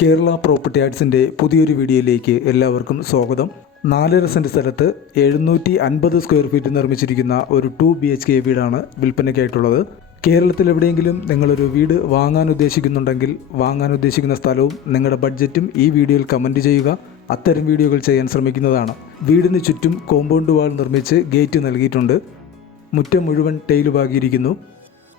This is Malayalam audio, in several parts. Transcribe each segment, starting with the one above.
കേരള പ്രോപ്പർട്ടി ആർട്സിൻ്റെ പുതിയൊരു വീഡിയോയിലേക്ക് എല്ലാവർക്കും സ്വാഗതം. 4.5 സെൻറ്റ് സ്ഥലത്ത് 750 സ്ക്വയർ ഫീറ്റ് നിർമ്മിച്ചിരിക്കുന്ന ഒരു 2 BHK വീടാണ് വിൽപ്പനയ്ക്കായിട്ടുള്ളത്. കേരളത്തിൽ എവിടെയെങ്കിലും നിങ്ങളൊരു വീട് വാങ്ങാൻ ഉദ്ദേശിക്കുന്നുണ്ടെങ്കിൽ വാങ്ങാൻ ഉദ്ദേശിക്കുന്ന സ്ഥലവും നിങ്ങളുടെ ബഡ്ജറ്റും ഈ വീഡിയോയിൽ കമൻറ്റ് ചെയ്യുക. അത്തരം വീഡിയോകൾ ചെയ്യാൻ ശ്രമിക്കുന്നതാണ്. വീടിന് ചുറ്റും കോമ്പൗണ്ട് വാൾ നിർമ്മിച്ച് ഗേറ്റ് നൽകിയിട്ടുണ്ട്. മുറ്റം മുഴുവൻ ടൈല് പാകിയിരിക്കുന്നു.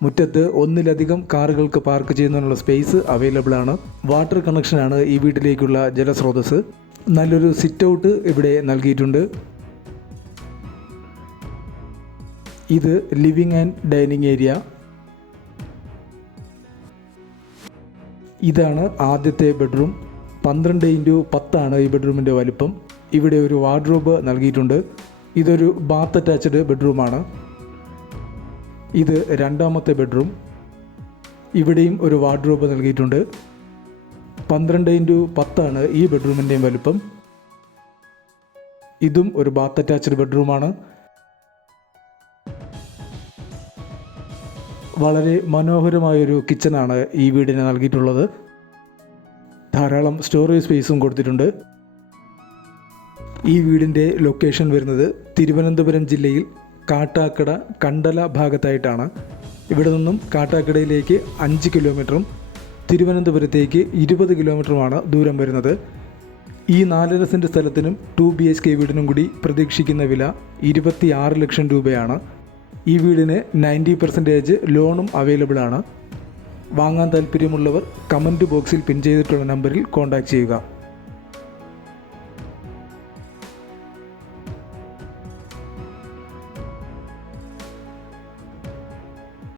മുറ്റത്ത് ഒന്നിലധികം കാറുകൾക്ക് പാർക്ക് ചെയ്യുന്നതിനുള്ള സ്പേസ് അവൈലബിൾ ആണ്. വാട്ടർ കണക്ഷനാണ് ഈ വീട്ടിലേക്കുള്ള ജലസ്രോതസ്. നല്ലൊരു സിറ്റ് ഔട്ട് ഇവിടെ നൽകിയിട്ടുണ്ട്. ഇത് ലിവിംഗ് ആൻഡ് ഡൈനിങ് ഏരിയ. ഇതാണ് ആദ്യത്തെ ബെഡ്റൂം. 12x10 ആണ് ഈ ബെഡ്റൂമിൻ്റെ വലിപ്പം. ഇവിടെ ഒരു വാർഡ്രോബ് നൽകിയിട്ടുണ്ട്. ഇതൊരു ബാത്ത് അറ്റാച്ച്ഡ് ബെഡ്റൂമാണ്. ഇത് രണ്ടാമത്തെ ബെഡ്റൂം. ഇവിടെയും ഒരു വാർഡ്രോബ് നൽകിയിട്ടുണ്ട്. 12x10 ആണ് ഈ ബെഡ്റൂമിൻ്റെയും വലിപ്പം. ഇതും ഒരു ബാത്ത് അറ്റാച്ച്ഡ് ബെഡ്റൂമാണ്. വളരെ മനോഹരമായൊരു കിച്ചണാണ് ഈ വീടിന് നൽകിയിട്ടുള്ളത്. ധാരാളം സ്റ്റോറേജ് സ്പേസും കൊടുത്തിട്ടുണ്ട്. ഈ വീടിൻ്റെ ലൊക്കേഷൻ വരുന്നത് തിരുവനന്തപുരം ജില്ലയിൽ കാട്ടാക്കട കണ്ടല ഭാഗത്തായിട്ടാണ്. ഇവിടെ നിന്നും കാട്ടാക്കടയിലേക്ക് 5 കിലോമീറ്ററും തിരുവനന്തപുരത്തേക്ക് 20 കിലോമീറ്ററുമാണ് ദൂരം വരുന്നത്. ഈ 4.5 സെൻറ്റ് സ്ഥലത്തിനും 2 BHK വീടിനും കൂടി പ്രതീക്ഷിക്കുന്ന വില 26 ലക്ഷം രൂപയാണ്. ഈ വീടിന് 90% ലോണും അവൈലബിൾ ആണ്. വാങ്ങാൻ താല്പര്യമുള്ളവർ കമൻറ്റ് ബോക്സിൽ പിൻ ചെയ്തിട്ടുള്ള നമ്പറിൽ കോൺടാക്റ്റ് ചെയ്യുക.